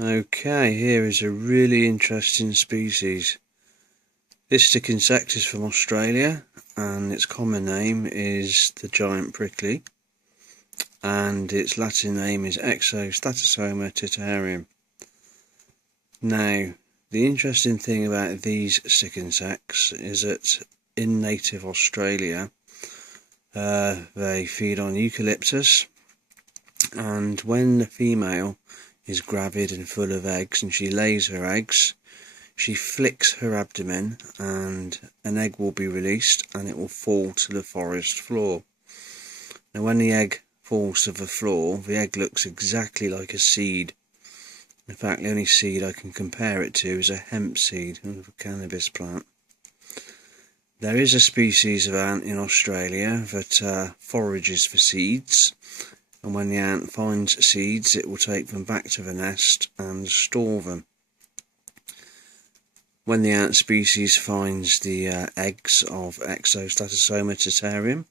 Okay, here is a really interesting species. This stick insect is from Australia and its common name is the giant prickly and its Latin name is Exostatosoma titarium. Now, the interesting thing about these stick insects is that in native Australia they feed on eucalyptus, and when the female is gravid and full of eggs and she lays her eggs, she flicks her abdomen and an egg will be released and it will fall to the forest floor. Now when the egg falls to the floor, the egg looks exactly like a seed. In fact, the only seed I can compare it to is a hemp seed of a cannabis plant. There is a species of ant in Australia that forages for seeds, and when the ant finds seeds it will take them back to the nest and store them. When the ant species finds the eggs of Exostatosoma titarium,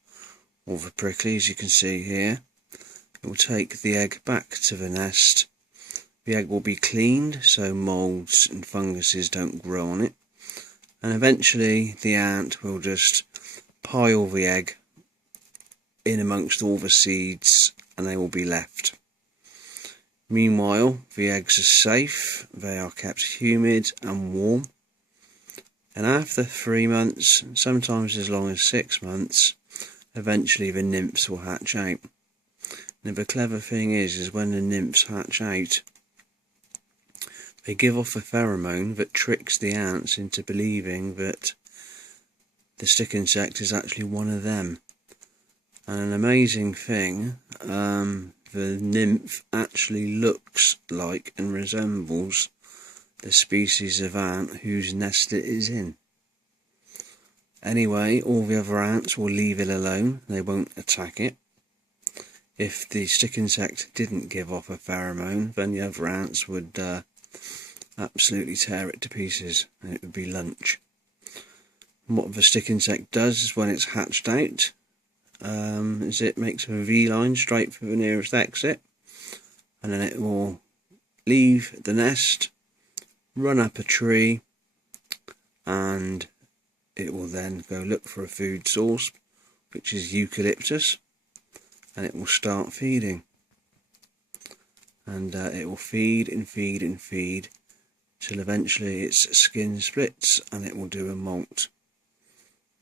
or the prickly as you can see here, it will take the egg back to the nest. The egg will be cleaned so moulds and funguses don't grow on it, and eventually the ant will just pile the egg in amongst all the seeds and they will be left. Meanwhile, the eggs are safe, they are kept humid and warm, and after 3 months, sometimes as long as 6 months, eventually the nymphs will hatch out. Now the clever thing is when the nymphs hatch out, they give off a pheromone that tricks the ants into believing that the stick insect is actually one of them. And an amazing thing, the nymph actually looks like and resembles the species of ant whose nest it is in. Anyway, all the other ants will leave it alone, they won't attack it. If the stick insect didn't give off a pheromone, then the other ants would absolutely tear it to pieces and it would be lunch. And what the stick insect does is when it's hatched out, is it makes a V-line straight for the nearest exit, and then it will leave the nest, run up a tree, and it will then go look for a food source, which is eucalyptus, and it will start feeding. And it will feed and feed and feed till eventually its skin splits and it will do a molt.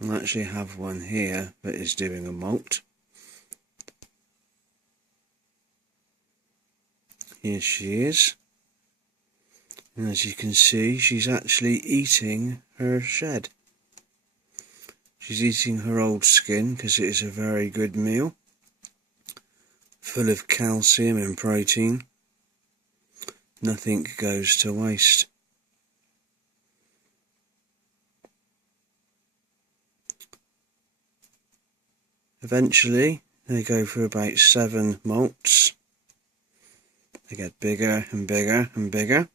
I actually have one here that is doing a molt. Here she is, and as you can see she's actually eating her shed. She's eating her old skin because it is a very good meal, full of calcium and protein. Nothing goes to waste. Eventually they go for about 7 molts. They get bigger and bigger and bigger.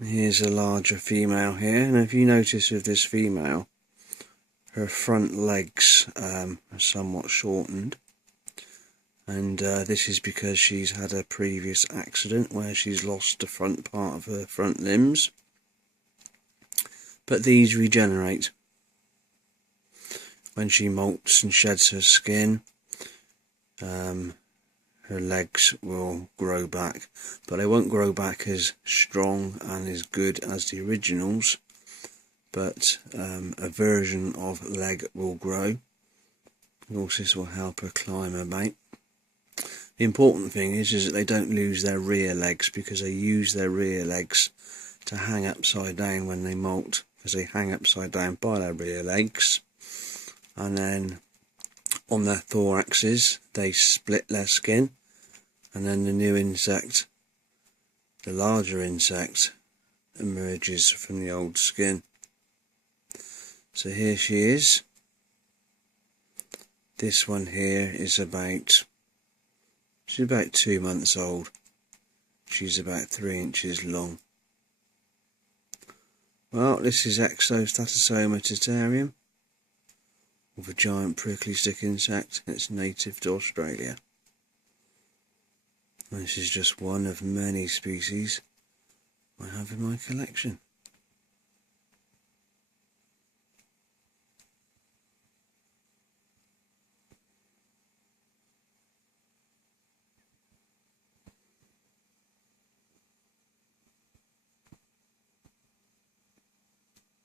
And here's a larger female here, and if you notice with this female, her front legs are somewhat shortened, and this is because she's had a previous accident where she's lost the front part of her front limbs, but these regenerate. When she molts and sheds her skin, her legs will grow back, but they won't grow back as strong and as good as the originals, but a version of leg will grow. Of course, this will help her climb about. The important thing is that they don't lose their rear legs, because they use their rear legs to hang upside down when they molt, because they hang upside down by their rear legs, and then on their thoraxes they split their skin, and then the new insect, the larger insect, emerges from the old skin. So here she is. This one here is she's about 2 months old. She's about 3 inches long. Well, this is Exostatosoma titarium, with a giant prickly stick insect. It's native to Australia. This is just one of many species I have in my collection.